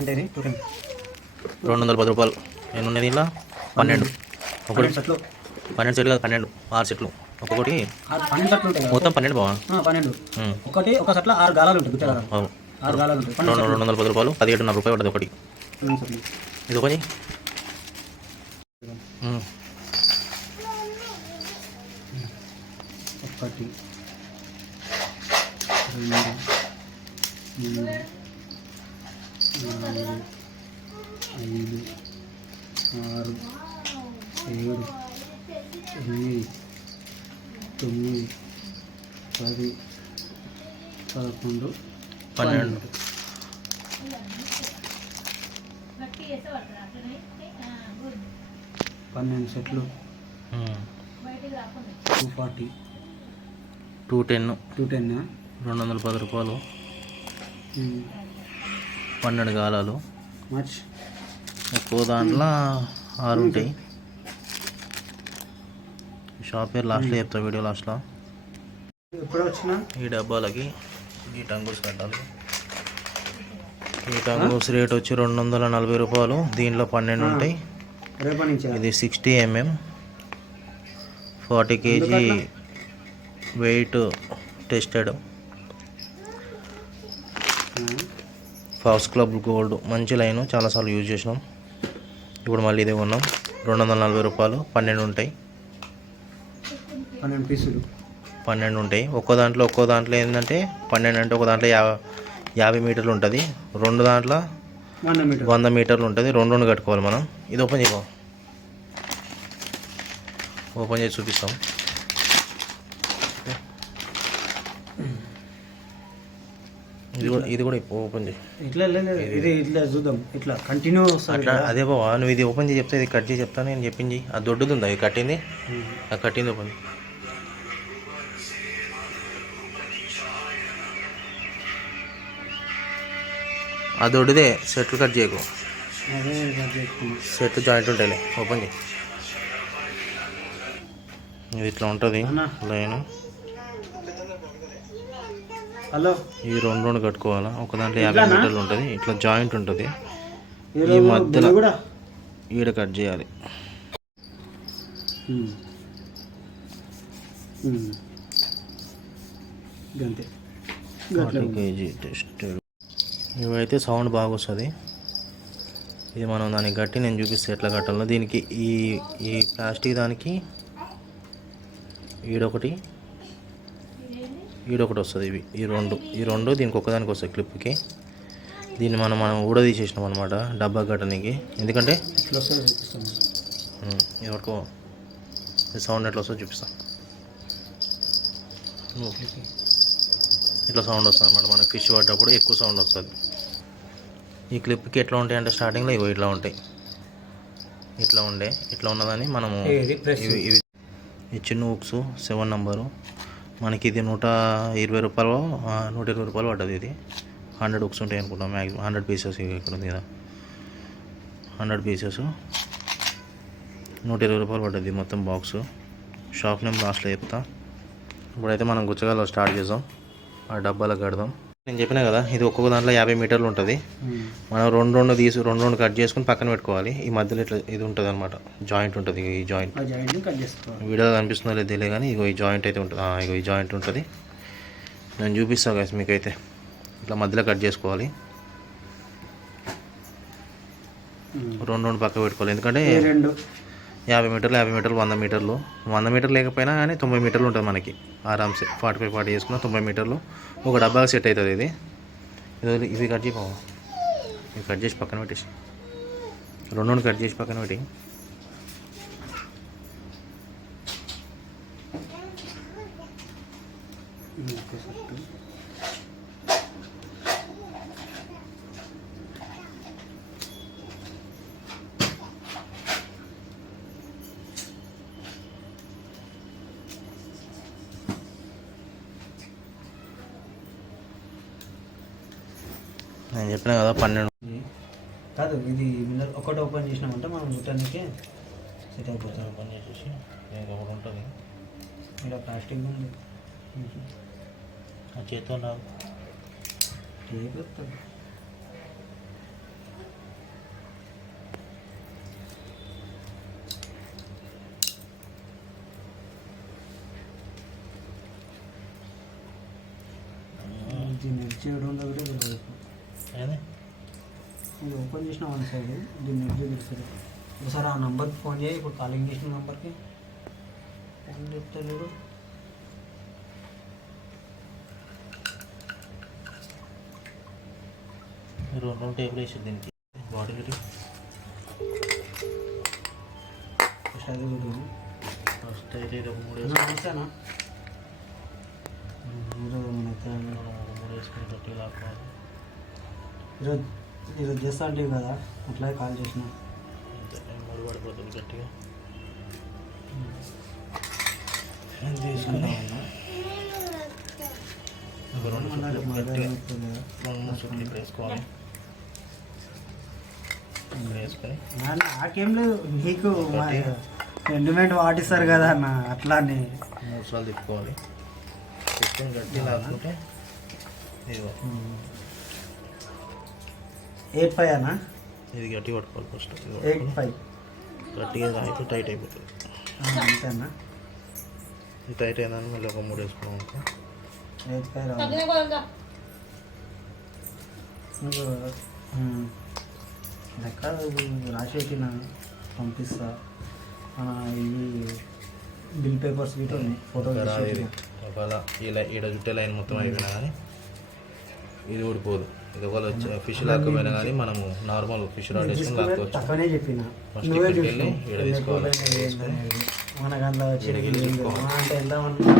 అంటే ఇది 210 రూపాయలు. ఎన్ని ఉన్నాయి దీంట్లో? 12. ఒకటి 12 సెట్లు కదా, 12 6 సెట్లు ఒక్కొక్కటి 12 సెట్లు ఉంటాయి మొత్తం 12 బావా? 12 ఒకటి ఒక సెట్లో 6 గాలాలు ఉంటాయి. గుర్తు కదా, 6 గాలాలు ఉంటాయి. 210 రూపాయలు, 17.5 రూపాయలు పడుతుంది ఒకటి. ఇది ఒకటి ఒకటి 2 3 4 5 6 7 8 9 10 11 12 సెట్లు 240 210 210 రూపాయలు, 12 గాలాలు. మచ్ ఒక్కో దాంట్లో 6 ఉంటాయి. షాప్ పేరు లాస్ట్లో చెప్తా, వీడియో లాస్ట్లో. ఎప్పుడు వచ్చినా ఈ డబ్బాలకి ఈ టంగుల్స్ కట్టాలి. ఈ టంగుల్స్ రేట్ వచ్చి 240 రూపాయలు. దీంట్లో 12 ఉంటాయి. ఇది 60 mm 40 kg weight tested. Fox Club Gold మంచి లైన్, చాలాసార్లు యూజ్ చేసినాం. ఇప్పుడు మళ్ళీ ఇదే కొన్నాం. 240 రూపాయలు, 12 ఉంటాయి. 12 పీసులు 12 ఉంటాయి. ఒక్కో దాంట్లో ఏంటంటే 12 అంటే ఒక దాంట్లో 50 మీటర్లు ఉంటుంది, రెండు దాంట్లో 100 మీటర్లు ఉంటుంది. రెండు కట్టుకోవాలి మనం. ఇది ఓపెన్ చేద్దాం, ఓపెన్ చేసి చూపిస్తాం. ఇది కూడా ఓపెన్ చేయి. ఇట్లా చూద్దాం, ఇట్లా కంటిన్యూ అట్లా. అదే బావా, నువ్వు ఇది ఓపెన్ చేసి చెప్తే ఇది కట్ చేసి చెప్తాను. నేను చెప్పింది అది దొడ్డుది ఉందా, ఇది కట్టింది, అది కట్టింది ఓపెన్. ఆ దొడ్డుదే, సెట్లు కట్ చేయకు, సెట్ జాయింట్ ఉంటాయిలే. ఓపెన్ చేయి. ఇది ఇట్లా ఉంటుంది లైన్. హలో, ఈ రెండు కట్టుకోవాలా. ఒక దాంట్లో 50 మీటర్లు ఉంటుంది, ఇట్లా జాయింట్ ఉంటుంది. ఈ మధ్యలో ఈడ కట్ చేయాలి. KG tested. ఇవైతే సౌండ్ బాగా వస్తుంది. ఇది మనం దానికి కట్టి నేను చూపిస్తే ఎట్లా కట్టాలో. దీనికి ఈ ప్లాస్టిక్ దానికి ఈడొకటి వస్తుంది. ఈ రెండు దీనికి ఒక్కదానికి వస్తాయి క్లిప్కి. దీన్ని మనం ఊడదీసేసినాం అనమాట డబ్బా కట్టడానికి. ఎందుకంటే ఎవరికో సౌండ్ ఎట్లా వస్తుందో చూపిస్తాం. ఇట్లా సౌండ్ వస్తుంది అనమాట. మనకి ఫిష్ పడ్డప్పుడు ఎక్కువ సౌండ్ వస్తుంది. ఈ క్లిప్కి ఎట్లా ఉంటాయి అంటే స్టార్టింగ్లో ఇట్లా ఉంటాయి, ఇట్లా ఉన్నదని మనము ఇవి ఈ చిన్న హుక్స్ 7 నంబరు. మనకి ఇది 120 రూపాయలు పడ్డది. ఇది 100 హుక్స్ ఉంటాయి అనుకుంటాం మ్యాక్సిమం. 100 పీసెస్ ఇక్కడ ఉంది కదా, 100 పీసెస్ 120 రూపాయలు పడ్డది మొత్తం బాక్స్. షాప్ నేమ్ లాస్ట్లో చెప్తా. ఇప్పుడైతే మనం గుచ్చగాలో స్టార్ట్ చేద్దాం. ఆ డబ్బాలకు కడదాం. నేను చెప్పినా కదా, ఇది ఒక్కొక్క దాంట్లో 50 మీటర్లు ఉంటుంది. మనం రెండు కట్ చేసుకుని పక్కన పెట్టుకోవాలి. ఈ మధ్యలో ఇట్లా ఇది ఉంటుంది అనమాట, జాయింట్ ఉంటుంది. ఈ జాయింట్ వీడియోలో కనిపిస్తుందో లేదు తెలియదు కానీ ఇగో ఈ జాయింట్ అయితే ఉంటుంది. ఇగో ఈ జాయింట్ ఉంటుంది. నేను చూపిస్తాను కదా మీకైతే. ఇట్లా మధ్యలో కట్ చేసుకోవాలి. రెండు పక్క పెట్టుకోవాలి. ఎందుకంటే 50 మీటర్లు 100 మీటర్లు 100 మీటర్లు లేకపోయినా కానీ 90 మీటర్లు ఉంటుంది మనకి ఆరామ్సే. 45 చేసుకున్న 90 మీటర్లు ఒక డబ్బాగా సెట్ అవుతుంది. ఇది కట్ చేయపోవా, ఇది కట్ చేసి పక్కన పెట్టేసి రెండు కట్ చేసి పక్కన పెట్టి నేను చెప్పిన కదా 12 కాదు. ఇది ఒకటి ఓపెన్ చేసినామంటే మనం ముట్టానికి సెట్ అయిపోతుంది. ఓపెన్ చేసేసి ఒకటి ఉంటుంది. ఇలా ప్లాస్టిక్ ఉంది, ఆ చేతితో రాదు. దీన్ని ఎడ్జ్ చేయడం కూడా తెలియదు. ఇది ఓపెన్ చేసిన వన్ సైడ్, దీన్ని ఎడ్జ్ తెలుస్తుంది. ఒకసారి ఆ నెంబర్కి ఫోన్ చేయి, ఇప్పుడు కాలింగ్ చేసిన నెంబర్కి ఫోన్ చెప్తాడు. రెండు టేబుల్ వేసి దీనికి బాటిల్ ఫస్ట్ అది చూడు. ఫస్ట్ అయితే 3 వేసానా? వేసుకుని గట్టి లాక్కోవాలి. ఈరోజు చేస్తా అంటే కదా అట్లాగే కాల్ చేసిన. ముడి పడిపోతుంది గట్టిగా. తీసుకున్నా రెండు మూడు చుట్లు ఇక్కడ వేసుకోవాలి. ఇక్కడ వేసుకొని నాకేం లేదు, నీకు సెంటిమెంట్ వాటిస్తారు కదా అన్న, అట్లా అని 3 సార్లు తిప్పుకోవాలి. తిప్పుకొని గట్టి లాక్కుంటే 8-5 అన్న. ఇది గట్టి పట్టుకోవాలి ఫస్ట్. 8-5 గట్టిగా అయితే టైట్ అయిపోతుంది. అంతేనా? ఇది టైట్ అయిందని మళ్ళీ ఒక 3 వేసుకోవాలి. 8-5 లెక్క రాసి పెట్టిన పంపిస్తా. ఇవి బిల్ పేపర్స్ వీటి ఫోటో ఒకవేళ ఇలా ఈడ జుట్టే లైన్ మొత్తం అయిపోయినా కానీ ఇది ఊడిపోదు. ఇది ఒకవేళ ఫిష్ లాక్కపోయినా కానీ మనము నార్మల్ ఫిష్ రాడ్ వేసుకొని లాక్కోవచ్చు. తక్కువనే చెప్పిన ఫస్ట్ ఇక్కడికి వెళ్ళి ఈడ తీసుకోవాలి. మనకు అందులో అంటే వెళ్దామన్నా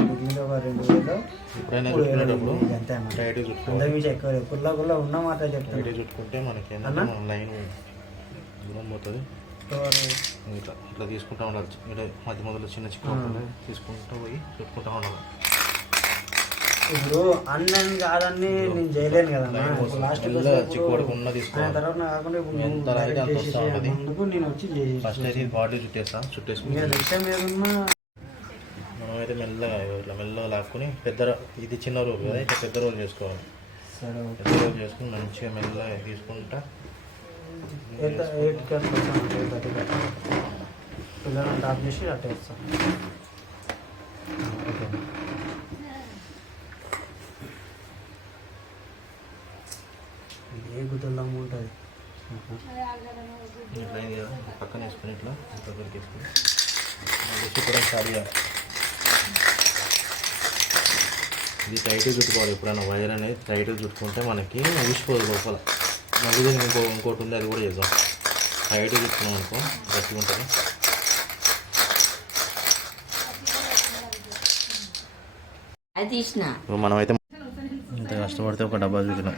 ఒక 2,000 ఎప్పుడైనా చుట్టుకునేటప్పుడు టైట్ చుట్టుకోవాలి. అందరి నుంచి ఎక్కువ కుల్లా ఉన్నమాట చెప్తాను. టైట్ చుట్టుకుంటే మనకి ఏంటంటే మన లైన్ దూరం పోతుంది. ఇట్లా ఇట్లా తీసుకుంటా ఉండాలి. ఇక్కడ మధ్య మధ్యలో చిన్న చిన్న తీసుకుంటూ పోయి చుట్టుకుంటా ఉండాలి. ఇప్పుడు అన్నని కాదని నేను చేయలేను కదా లాస్ట్ చిక్కుపడకుండా తీసుకోవాలి. తర్వాత కాకుండా ముందుకు నేను వచ్చి ఫస్ట్ అయితే బాడీ చుట్టేసుకుని మనమైతే మెల్లగా ఇట్లా మెల్లగా లాక్కుని ఇది చిన్న రోల్ కదా, ఇట్లా పెద్ద రోల్ చేసుకోవాలి. పెద్ద రోల్ చేసుకుని మంచిగా మెల్లగా తీసుకుంటా పిల్లలను టాప్ చేసి అట్ట వేస్తాం. ఏ గుద్దల్లాము ఉంటుంది. ఇట్లా పక్కన వేసుకుని ఇట్లా దగ్గరికి వేసుకుని చుట్టడం స్టార్ట్ చేయాలి. ఇది టైట్ చుట్టుకోవాలి. ఎప్పుడైనా వైర్ అనేది టైట్ చుట్టుకుంటే మనకి ఊసిపోదు లోపల. మళ్ళీ ఇంకోటి ఉంది, అది కూడా చేద్దాం. టైట్ చుట్టుకున్నాం అనుకో గట్టిగా ఉంటుంది. ఇప్పుడు మనమైతే ఇంత కష్టపడితే ఒక డబ్బా చూసినాం.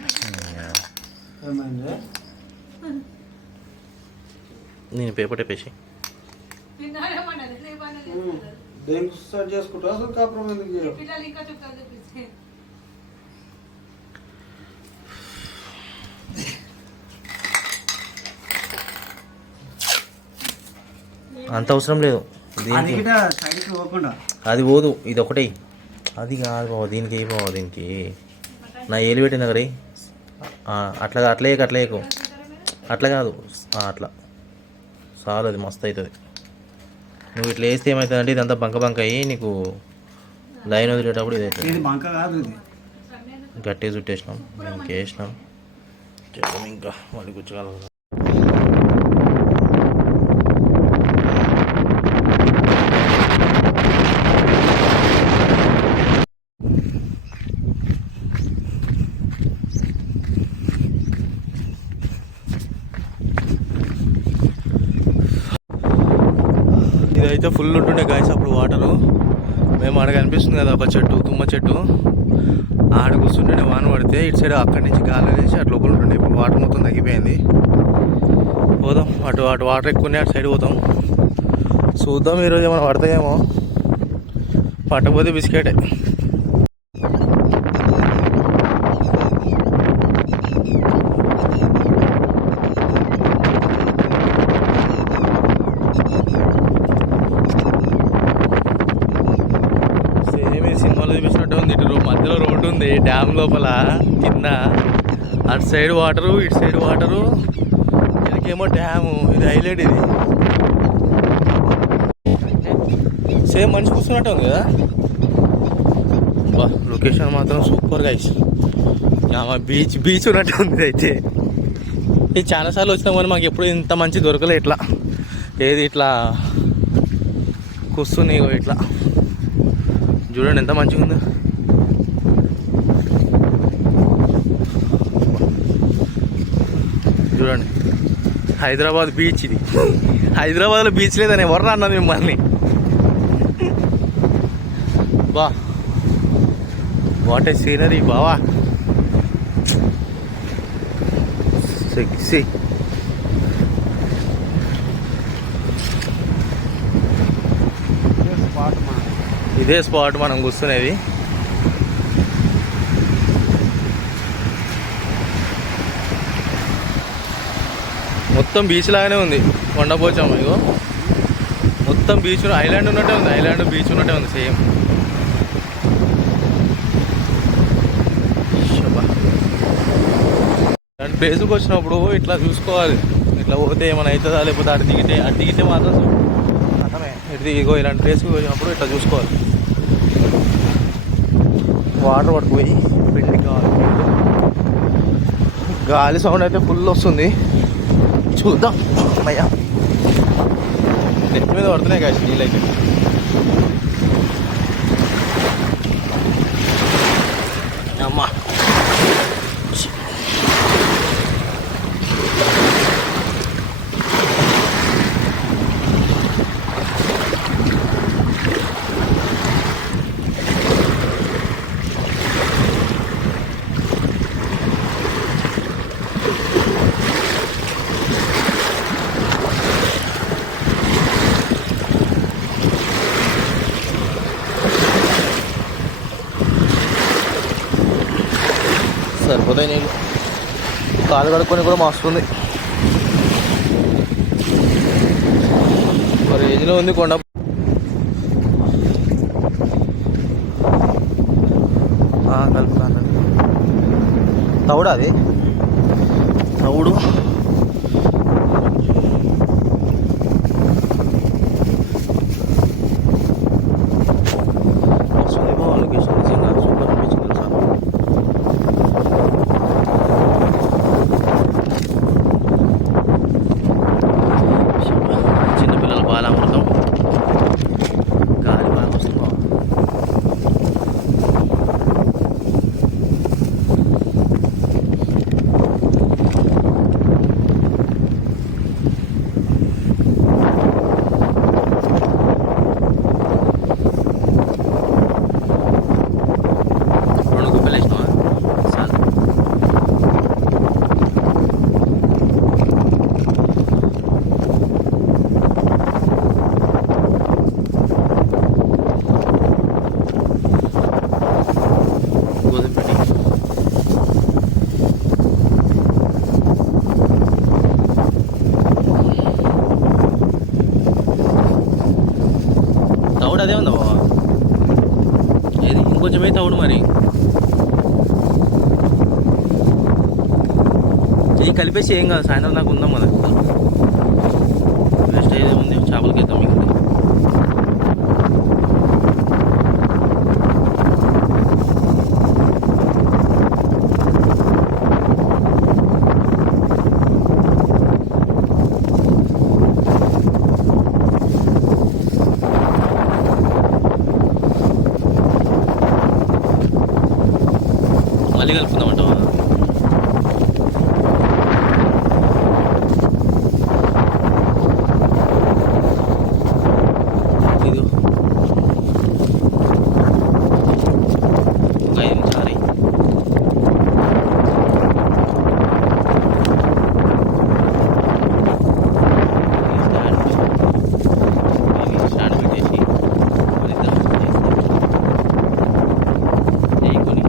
నేను పేపర్ టేపేసి చేసుకుంటా కాపురం ఎందుకు అంత అవసరం లేదు. అది పోదు, ఇది ఒకటే. అది కాదు బాబా, దీనికి ఏ బాబా, దీనికి నా ఏలు పెట్టింది కదా. అట్లా వేయకు అట్లా కాదు, అట్లా చాలు, అది మస్తు అవుతుంది. నువ్వు ఇట్లా వేస్తే ఏమవుతుంది అంటే ఇదంతా బంక అయ్యి నీకు లైన్ వదిలేటప్పుడు ఇది అవుతుంది. గట్టిగా చుట్టేసినాం, ఇంకేసినాం చెప్పాము. ఇంకా మళ్ళీ కూర్చోగలం. ఇదైతే ఫుల్ ఉంటుండే గాయస్ అప్పుడు వాటరు. మేము ఆడ కనిపిస్తుంది కదా ఒక చెట్టు, తుమ్మ చెట్టు, ఆడ కూర్చుంటుండే. వాన పడితే ఇటు సైడ్ అక్కడి నుంచి గాలి వేసి అటు లోపల ఉంటుండే. ఇప్పుడు వాటర్ మొత్తం తగ్గిపోయింది. పోదాం అటు వాటర్ ఎక్కువనే అటు సైడ్ పోతాం. చూద్దాం ఈరోజు ఏమైనా పడతాయేమో. పట్టకపోతే బిస్కెటే. చూపించినట్టు ఉంది. ఇటు మధ్యలో రోడ్డు ఉంది డ్యామ్ లోపల, కింద అటు సైడ్ వాటరు, ఇటు సైడ్ వాటరు, ఇదికేమో డ్యాము. ఇది హైలైట్. ఇది సేమ్ మనిషి కూర్చున్నట్టు ఉంది కదా. బా లొకేషన్ మాత్రం సూపర్ గైస్. బీచ్ బీచ్ ఉన్నట్టు ఉంది అయితే. ఇది చాలాసార్లు వచ్చినాం కానీ మాకు ఎప్పుడు ఇంత మంచి దొరకలే. ఇట్లా ఏది ఇట్లా కూర్చుని ఇట్లా చూడండి ఎంత మంచిగా ఉందో. చూడండి హైదరాబాద్ బీచ్ ఇది. హైదరాబాద్లో బీచ్ లేదని ఎవరు అన్నది మిమ్మల్ని. బా వాట్ ఏ సీనరీ బావా. సెక్సీ. ఇదే స్పాట్ మనం కూర్చునేది. మొత్తం బీచ్ లాగానే ఉంది కొండపోచమ్మ. ఇగో మొత్తం బీచ్ ఐలాండ్ ఉన్నట్టే ఉంది. ఐలాండ్ బీచ్ ఉన్నట్టే ఉంది సేమ్. అండ్ ప్లేస్కి వచ్చినప్పుడు ఇట్లా చూసుకోవాలి. ఇట్లా పోతే ఏమైనా అవుతుందా లేకపోతే అటు దిగితే మాత్రం అర్థమే. ఇగో ఇలాంటి ప్లేస్కి వచ్చినప్పుడు ఇట్లా చూసుకోవాలి. వాటర్ పట్టుకుపోయి పిండి కావాలి. గాలి సౌండ్ అయితే ఫుల్ వస్తుంది. చూద్దాం. అమ్మయ్యా నెత్తి మీద పడుతున్నాయి కాదు నీళ్ళు అయితే. అమ్మా సరిపోతాయి నీళ్ళు. కాలు కడుక్కొని కూడా మస్తుంది. మరి రేంజ్లో ఉంది కొండ. కలుపుతాను. తవుడు అది తవుడు. లొకేషన్ నిజంగా సూపర్ అనిపించింది సార్. చిన్నపిల్లల బాలామృతం. గాలి బాగా వస్తుంది. తవుడు అదే ఉందా బాబా? ఏది ఇంకొంచెం అయితే తవుడు. మరి ఇది కలిపేసి ఏం కాదు. సాయంత్రం దాకా ఉందాం కదా. వేస్ట్ ఏదో ఉంది. చేపలకి అవుతాం మీకు. మళ్ళీ కలుపుకుందామంటావా? ఇది ఒక 5 నిమిషాలు. స్టాండ్ పెట్టేసి వేయకొని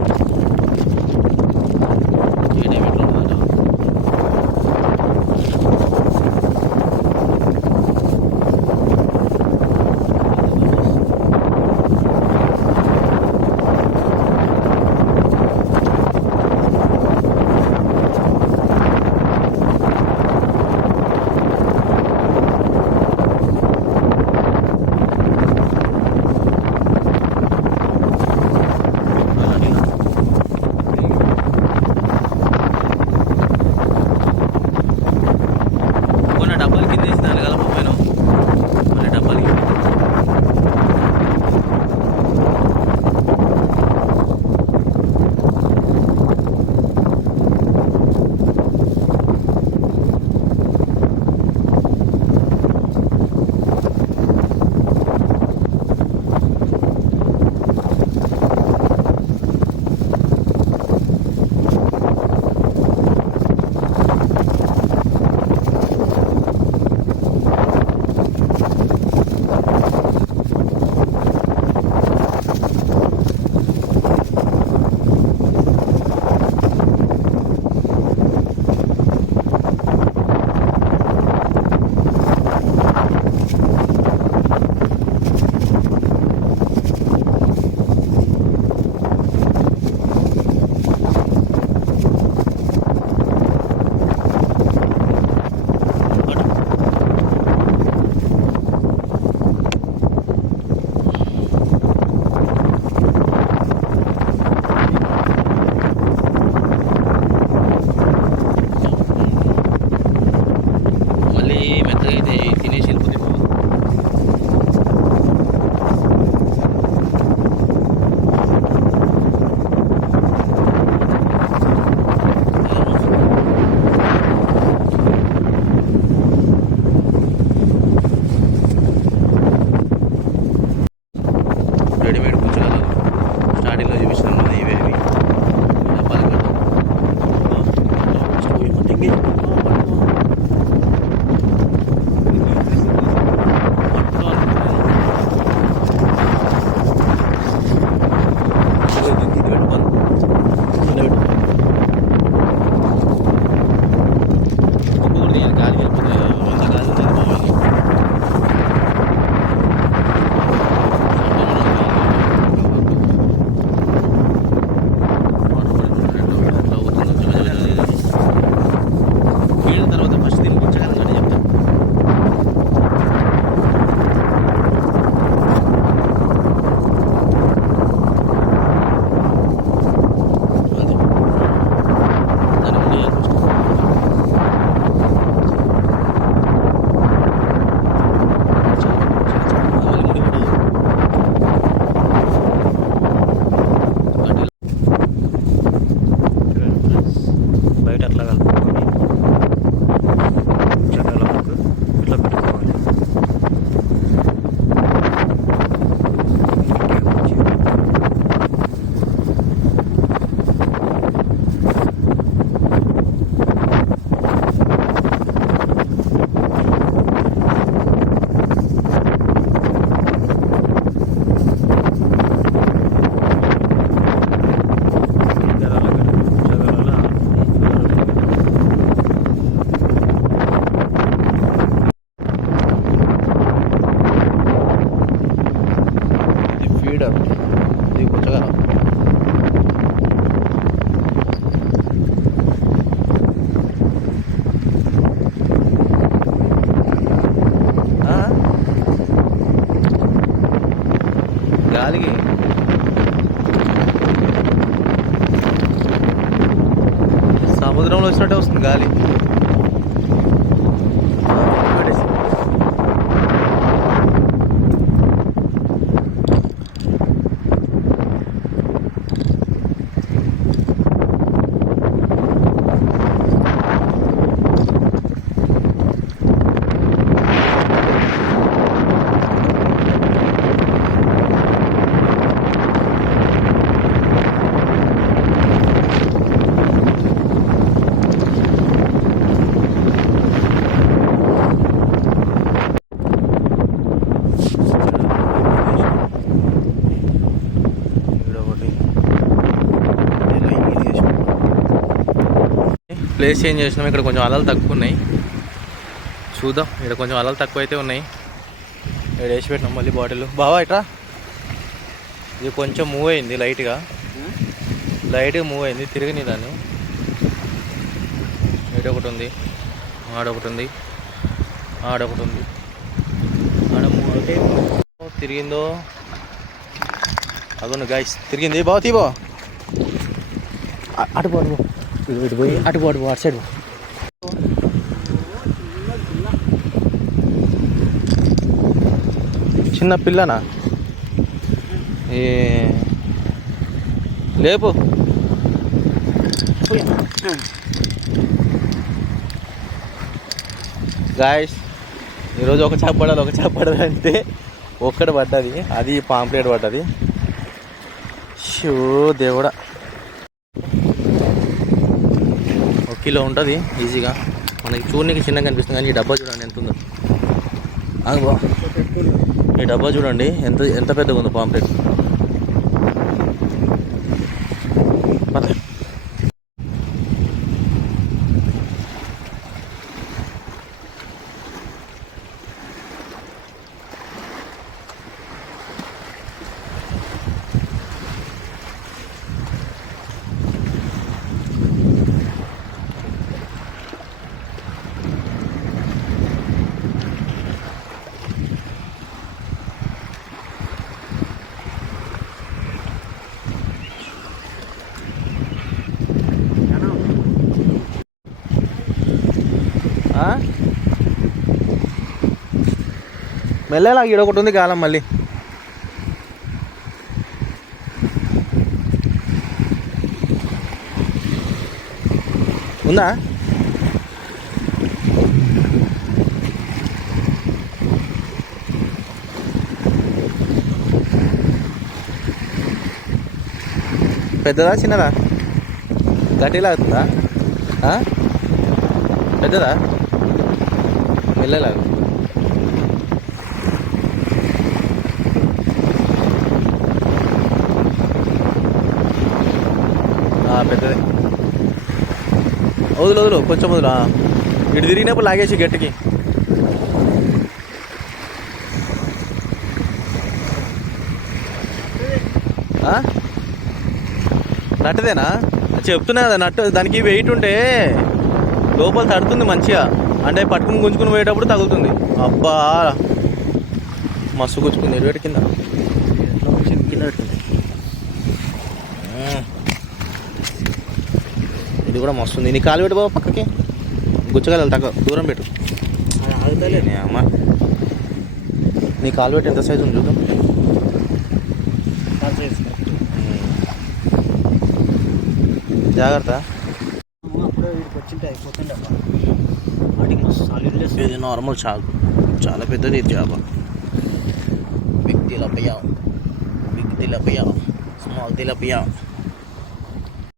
మామూలు వచ్చినట్టే వస్తుంది గాలి. ప్లేస్ చేంజ్ చేసినాం. ఇక్కడ కొంచెం అలలు తక్కువ ఉన్నాయి, చూద్దాం. ఇక్కడ కొంచెం అలలు తక్కువ అయితే ఉన్నాయి. ఇక్కడ వేసి పెట్టినాం మళ్ళీ బాటిల్. బావా ఇట్రా, ఇది కొంచెం మూవ్ అయింది, లైట్గా మూవ్ అయింది. తిరిగిని దాన్ని. ఇటు ఒకటి ఉంది, ఆడొకటి ఉంది, ఆడొకటి ఉంది, ఆడ మూవ్ అయితే తిరిగిందో. అదొండు గాయస్, తిరిగింది. బావ తీబో, అటు పో, ఇటు పోయి అటు పో, అటు సైడ్. చిన్న పిల్లనా? ఏ లేపు. గాయస్ ఈరోజు ఒక చేప పడదు అంటే ఒక్కటి పడ్డది, అది పాంప్లెట్ పడ్డది. షో దేవుడా, 1 కిలో ఉంటుంది ఈజీగా. మనకి చూడడానికి చిన్నగా కనిపిస్తుంది కానీ ఈ డబ్బా చూడండి ఎంత ఉందో. ఈ డబ్బా చూడండి ఎంత పెద్దగా ఉందో పాంప్లెట్. మెల్లగా ఈడ ఒకటి ఉంది కాలం మళ్ళీ. ఉందా? పెద్దదా చిన్నదా? గట్టిలా అవుతుందా? పెద్దదా? మెల్లలాగా. పెద్దది. వదులు కొంచెం వదులు. ఇటు తిరిగినప్పుడు లాగేసి గట్టికి. నట్టదేనా? చెప్తున్నా కదా, నట్టు దానికి వెయిట్ ఉంటే లోపల తడుతుంది మంచిగా. అంటే పట్టుకుని గుంజుకుని పోయేటప్పుడు తగులుతుంది. అబ్బా మస్తు గుంజుకుంది. ఎటు కింద కింద పెట్టుకుంది. ఇది కూడా మస్తు ఉంది. నీ కాలు పెట్టు బాబు పక్కకి. గుచ్చగలలు తక్కువ దూరం పెట్టు. అమ్మ నీ కాలు పెట్టి ఎంత సైజు ఉంది చూద్దాం. జాగ్రత్త. ఇది నార్మల్ చాకు, చాలా పెద్దది ఇది చేప. Big tilapia, small తిలపియా.